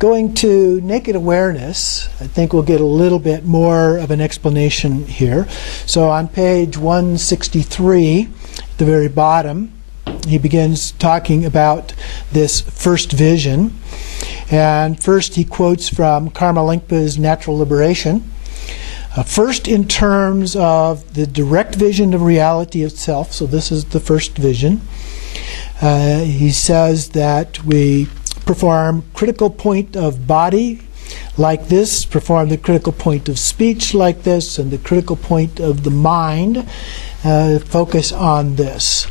Going to naked awareness, I think we'll get a little bit more of an explanation here. So on page 163, at the very bottom, he begins talking about this first vision. And first he quotes from Karma Lingpa's Natural Liberation. First in terms of the direct vision of reality itself, so this is the first vision. He says that we perform critical point of body like this, perform the critical point of speech like this, and the critical point of the mind, focus on this.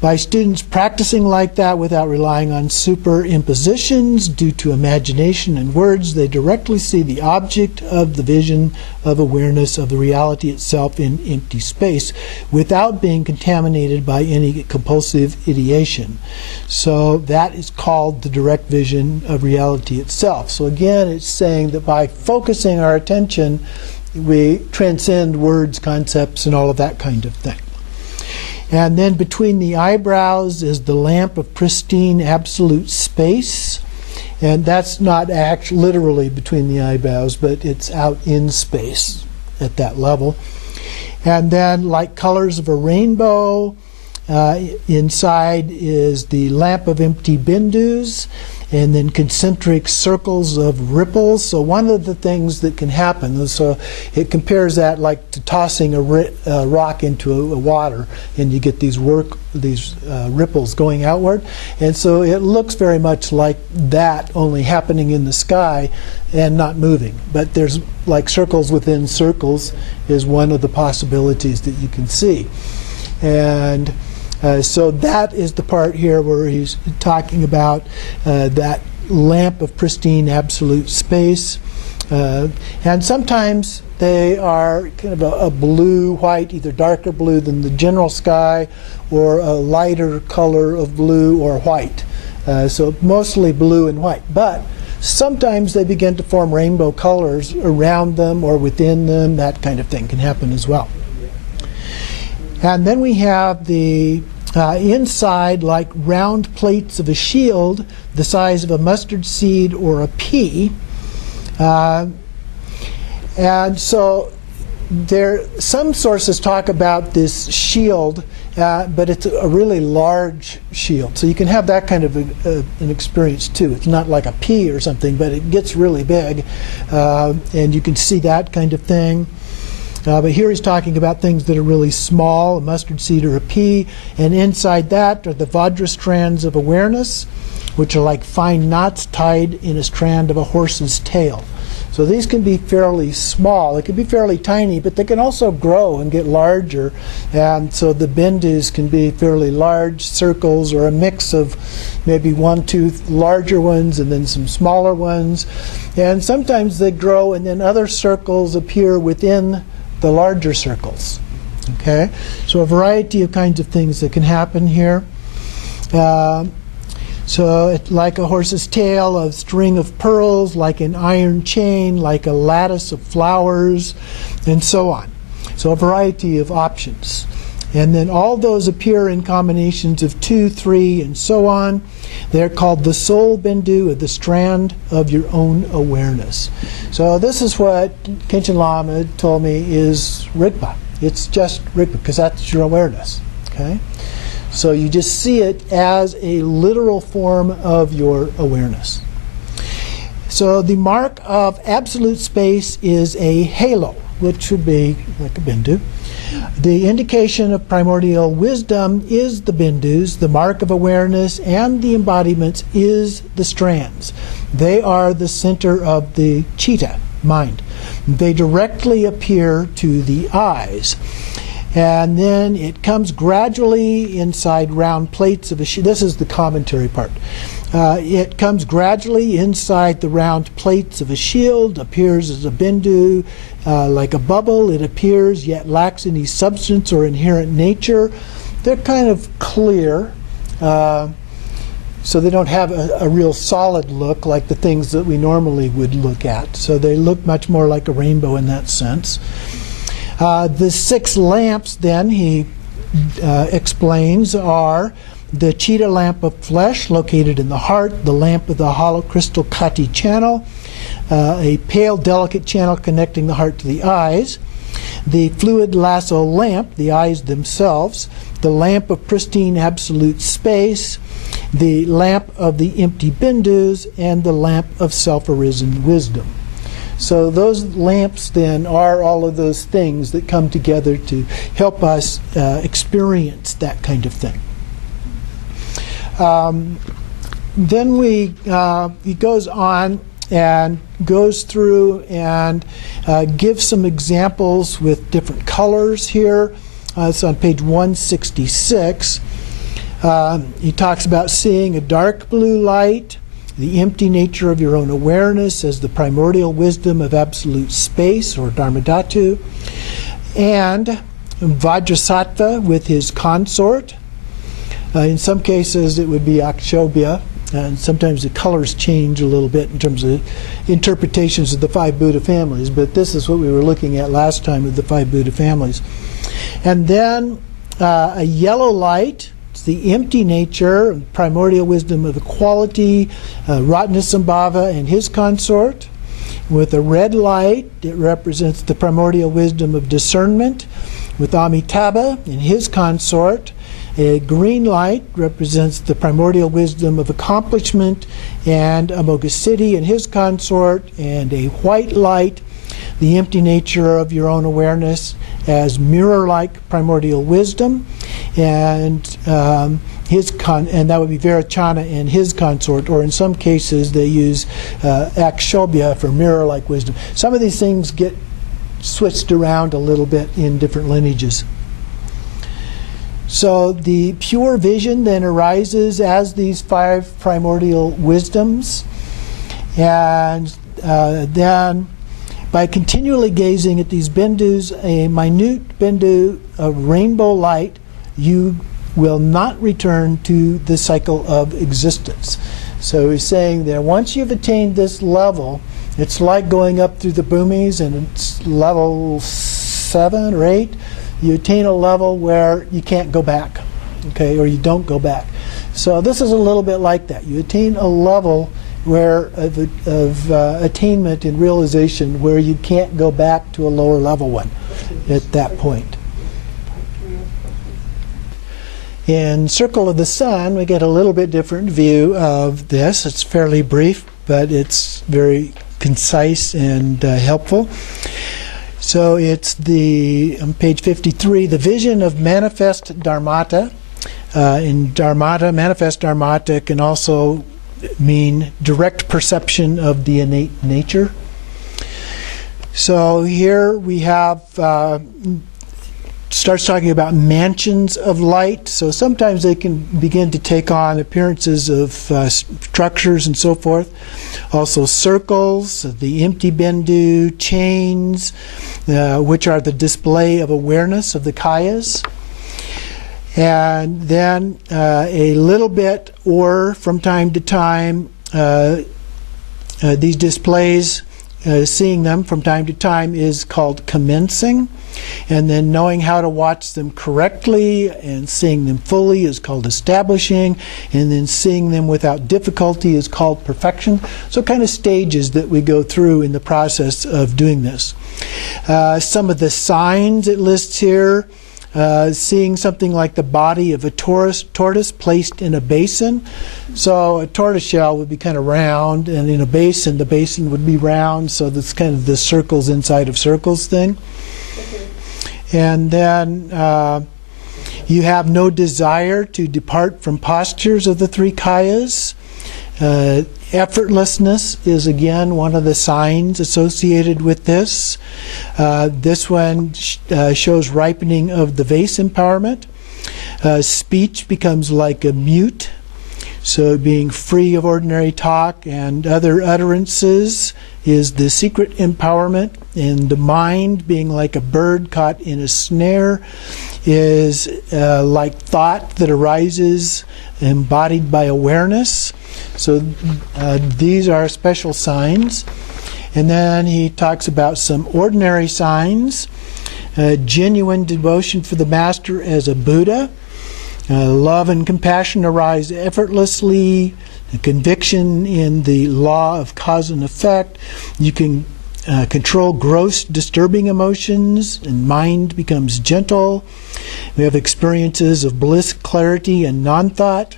By students practicing like that without relying on superimpositions due to imagination and words, they directly see the object of the vision of awareness of the reality itself in empty space without being contaminated by any compulsive ideation. So that is called the direct vision of reality itself. So again, it's saying that by focusing our attention, we transcend words, concepts, and all of that kind of thing. And then between the eyebrows is the lamp of pristine absolute space. And that's not literally between the eyebrows, but it's out in space at that level. And then, like colors of a rainbow, inside is the lamp of empty bindus, and then concentric circles of ripples. So one of the things that can happen, so it compares that like to tossing a rock into a water, and you get these ripples going outward. And so it looks very much like that, only happening in the sky and not moving. But there's like circles within circles is one of the possibilities that you can see. And so that is the part here where he's talking about that lamp of pristine absolute space. And sometimes they are kind of a blue-white, either darker blue than the general sky, or a lighter color of blue or white. So mostly blue and white. But sometimes they begin to form rainbow colors around them or within them. That kind of thing can happen as well. And then we have the inside, like round plates of a shield the size of a mustard seed or a pea. And so some sources talk about this shield, but it's a really large shield. So you can have that kind of an experience too. It's not like a pea or something, but it gets really big. And you can see that kind of thing. But here he's talking about things that are really small, a mustard seed or a pea, and inside that are the Vajra strands of awareness, which are like fine knots tied in a strand of a horse's tail. So these can be fairly small. They can be fairly tiny, but they can also grow and get larger. And so the bindus can be fairly large circles, or a mix of maybe 1, 2 larger ones and then some smaller ones. And sometimes they grow and then other circles appear within the larger circles. Okay, so a variety of kinds of things that can happen here. So like a horse's tail, a string of pearls, like an iron chain, like a lattice of flowers, and so on. So a variety of options. And then all those appear in combinations of 2, 3, and so on. They're called the soul bindu, the strand of your own awareness. So this is what Khenchen Lama told me is Rigpa. It's just Rigpa, because that's your awareness. Okay? So you just see it as a literal form of your awareness. So the mark of absolute space is a halo, which would be like a bindu. The indication of primordial wisdom is the bindus. The mark of awareness and the embodiments is the strands. They are the center of the citta, mind. They directly appear to the eyes. And then it comes gradually inside round plates of a shield. This is the commentary part. It comes gradually inside the round plates of a shield, appears as a bindu, like a bubble. It appears, yet lacks any substance or inherent nature. They're kind of clear, so they don't have a real solid look like the things that we normally would look at. So they look much more like a rainbow in that sense. The 6 lamps, then, he explains, are the Chitta lamp of flesh located in the heart, the lamp of the hollow crystal Kati channel, a pale delicate channel connecting the heart to the eyes, the fluid lasso lamp, the eyes themselves, the lamp of pristine absolute space, the lamp of the empty bindus, and the lamp of self-arisen wisdom. So those lamps then are all of those things that come together to help us experience that kind of thing. Then he goes on and goes through and gives some examples with different colors here. It's on page 166. He talks about seeing a dark blue light, the empty nature of your own awareness as the primordial wisdom of absolute space, or Dharmadhatu, and Vajrasattva with his consort. In some cases it would be Akshobhya, and sometimes the colors change a little bit in terms of interpretations of the five Buddha families, but this is what we were looking at last time with the five Buddha families. And then a yellow light, it's the empty nature, primordial wisdom of equality, Ratnasambhava and his consort. With a red light, it represents the primordial wisdom of discernment, with Amitabha and his consort. A green light represents the primordial wisdom of accomplishment and Amoghasiddhi and his consort, and a white light, the empty nature of your own awareness as mirror-like primordial wisdom, and that would be Virachana and his consort, or in some cases they use Akshobhya for mirror-like wisdom. Some of these things get switched around a little bit in different lineages. So the pure vision then arises as these five primordial wisdoms, and then by continually gazing at these bindus, a minute bindu of rainbow light, you will not return to the cycle of existence. So he's saying that once you've attained this level, it's like going up through the bhumis, and it's level 7 or 8. You attain a level where you can't go back, okay, or you don't go back. So this is a little bit like that. You attain a level where of attainment and realization where you can't go back to a lower level one at that point. In Circle of the Sun, we get a little bit different view of this. It's fairly brief, but it's very concise and helpful. So it's on page 53, the vision of manifest dharmata. In dharmata, manifest dharmata can also mean direct perception of the innate nature. So here we have starts talking about mansions of light. So sometimes they can begin to take on appearances of structures and so forth. Also circles, the empty bindu, chains, which are the display of awareness of the kayas. And then a little bit, or from time to time, these displays, seeing them from time to time is called commencing. And then knowing how to watch them correctly and seeing them fully is called establishing. And then seeing them without difficulty is called perfection. So kind of stages that we go through in the process of doing this. Some of the signs it lists here. Seeing something like the body of a tortoise placed in a basin. So a tortoise shell would be kind of round, and in a basin, the basin would be round, so that's kind of the circles inside of circles thing. And then you have no desire to depart from postures of the three kayas. Effortlessness is again one of the signs associated with this. This one shows ripening of the vase empowerment. Speech becomes like a mute, so being free of ordinary talk and other utterances is the secret empowerment. And the mind being like a bird caught in a snare is like thought that arises embodied by awareness. So these are special signs. And then he talks about some ordinary signs. Genuine devotion for the master as a Buddha. Love and compassion arise effortlessly. A conviction in the law of cause and effect. You can control gross, disturbing emotions, and mind becomes gentle. We have experiences of bliss, clarity, and non-thought.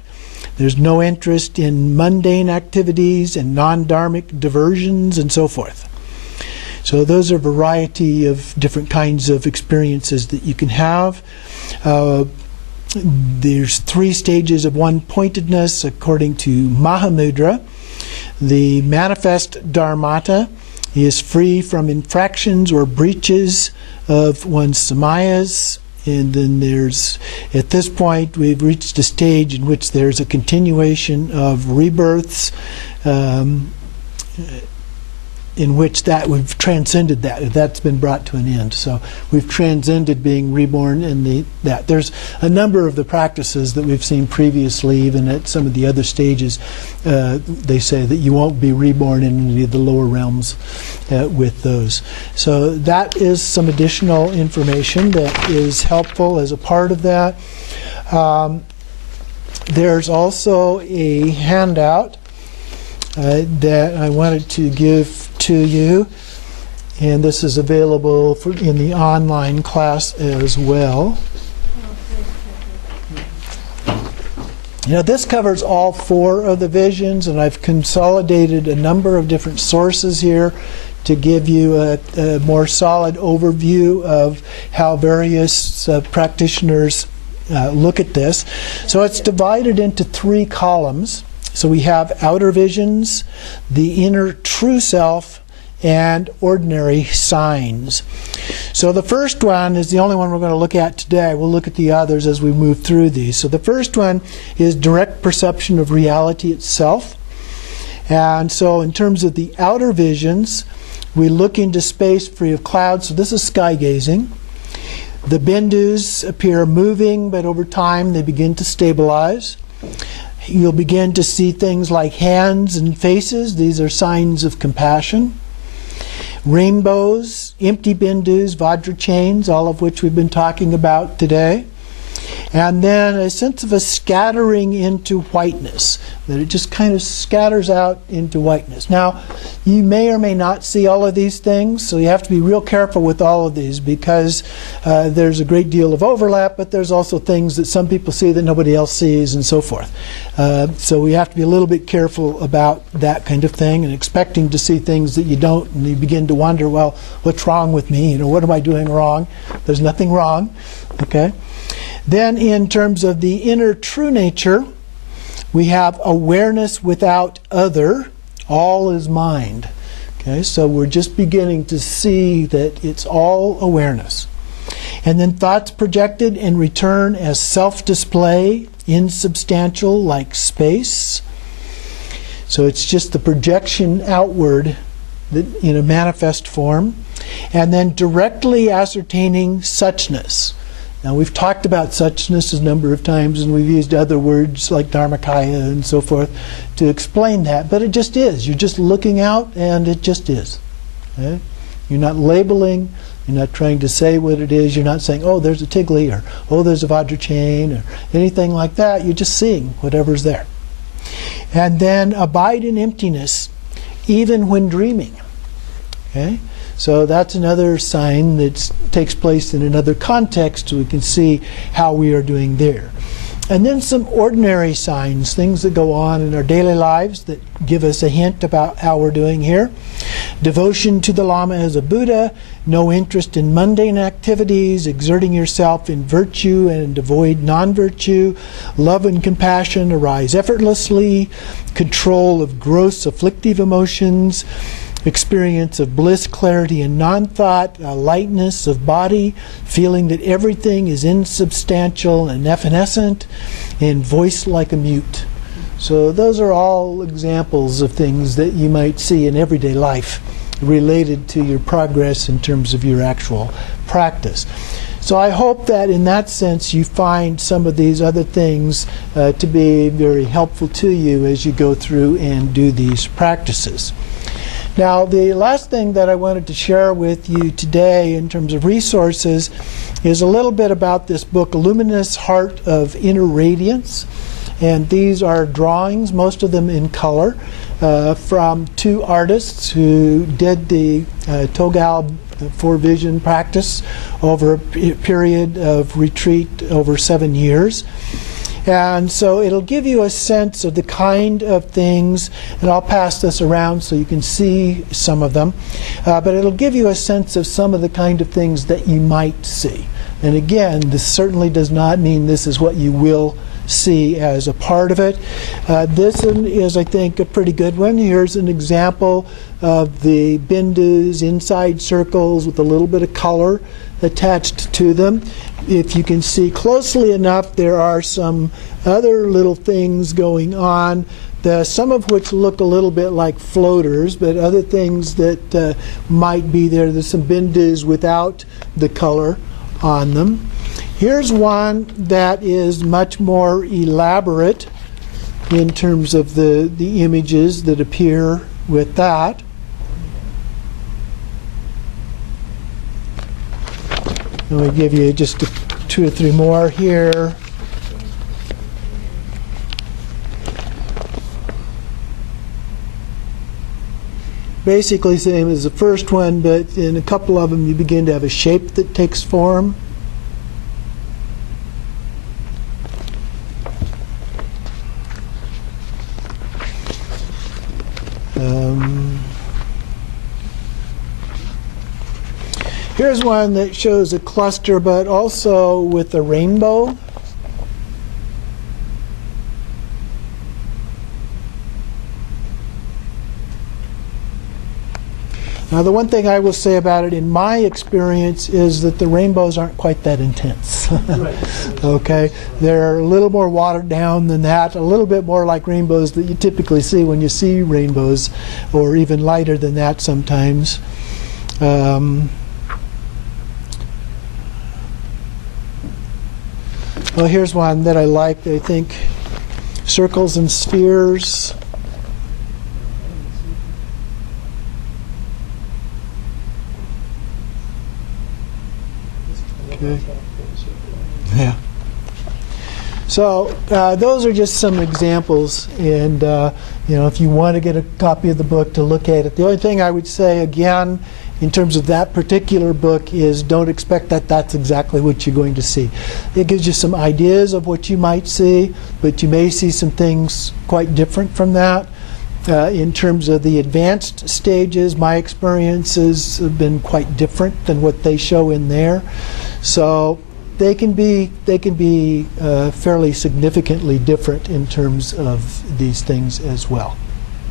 There's no interest in mundane activities and non-dharmic diversions and so forth. So those are a variety of different kinds of experiences that you can have. There's 3 stages of one-pointedness according to Mahamudra. The manifest dharmata is free from infractions or breaches of one's samayas. And then there's, at this point, we've reached a stage in which there's a continuation of rebirths, in which that we've transcended that. That's been brought to an end. So we've transcended being reborn in that. There's a number of the practices that we've seen previously, even at some of the other stages. They say that you won't be reborn in any of the lower realms with those. So that is some additional information that is helpful as a part of that. There's also a handout that I wanted to give to you, and this is available in the online class as well. This covers all 4 of the visions, and I've consolidated a number of different sources here to give you a more solid overview of how various practitioners look at this. So it's divided into 3 columns. So we have outer visions, the inner true self, and ordinary signs. So the first one is the only one we're going to look at today. We'll look at the others as we move through these. So the first one is direct perception of reality itself. And so in terms of the outer visions, we look into space free of clouds. So this is sky gazing. The bindus appear moving, but over time they begin to stabilize. You'll begin to see things like hands and faces. These are signs of compassion. Rainbows, empty bindus, vajra chains, all of which we've been talking about today. And then a sense of a scattering into whiteness, that it just kind of scatters out into whiteness. Now, you may or may not see all of these things, so you have to be real careful with all of these, because there's a great deal of overlap, but there's also things that some people see that nobody else sees, and so forth. So we have to be a little bit careful about that kind of thing, and expecting to see things that you don't, and you begin to wonder, well, what's wrong with me? What am I doing wrong? There's nothing wrong. Okay. Then in terms of the inner true nature, we have awareness without other. All is mind. Okay, so we're just beginning to see that it's all awareness. And then thoughts projected and return as self-display, insubstantial like space. So it's just the projection outward in a manifest form. And then directly ascertaining suchness. Now, we've talked about suchness a number of times, and we've used other words like dharmakaya and so forth to explain that, but it just is. You're just looking out, and it just is. Okay? You're not labeling. You're not trying to say what it is. You're not saying, oh, there's a tigli, or oh, there's a vajra chain, or anything like that. You're just seeing whatever's there. And then abide in emptiness, even when dreaming. Okay? So that's another sign that takes place in another context, so we can see how we are doing there. And then some ordinary signs, things that go on in our daily lives that give us a hint about how we're doing here. Devotion to the Lama as a Buddha, no interest in mundane activities, exerting yourself in virtue and avoid non-virtue, love and compassion arise effortlessly, control of gross afflictive emotions, experience of bliss, clarity, and non-thought, a lightness of body, feeling that everything is insubstantial and evanescent, and voice like a mute. So those are all examples of things that you might see in everyday life related to your progress in terms of your actual practice. So I hope that in that sense you find some of these other things to be very helpful to you as you go through and do these practices. Now, the last thing that I wanted to share with you today in terms of resources is a little bit about this book, Luminous Heart of Inner Radiance. And these are drawings, most of them in color, from two artists who did the Togal for vision practice over a period of retreat over 7 years. And so it'll give you a sense of the kind of things, and I'll pass this around so you can see some of them, but it'll give you a sense of some of the kind of things that you might see. And again, this certainly does not mean this is what you will see as a part of it. This one is, I think, a pretty good one. Here's an example of the bindus, inside circles with a little bit of color attached to them. If you can see closely enough, there are some other little things going on, some of which look a little bit like floaters, but other things that might be there. There's some bindus without the color on them. Here's one that is much more elaborate in terms of the images that appear with that. And we give you just 2 or 3 more here. Basically same as the first one, but in a couple of them you begin to have a shape that takes form. Here's one that shows a cluster, but also with a rainbow. Now, the one thing I will say about it in my experience is that the rainbows aren't quite that intense. Okay? They're a little more watered down than that, a little bit more like rainbows that you typically see when you see rainbows, or even lighter than that sometimes. Well, here's one that I like, I think. Circles and spheres. Okay. Yeah. So those are just some examples, and if you want to get a copy of the book to look at it, the only thing I would say again in terms of that particular book is don't expect that that's exactly what you're going to see. It gives you some ideas of what you might see, but you may see some things quite different from that. In terms of the advanced stages, my experiences have been quite different than what they show in there. So they can be fairly significantly different in terms of these things as well.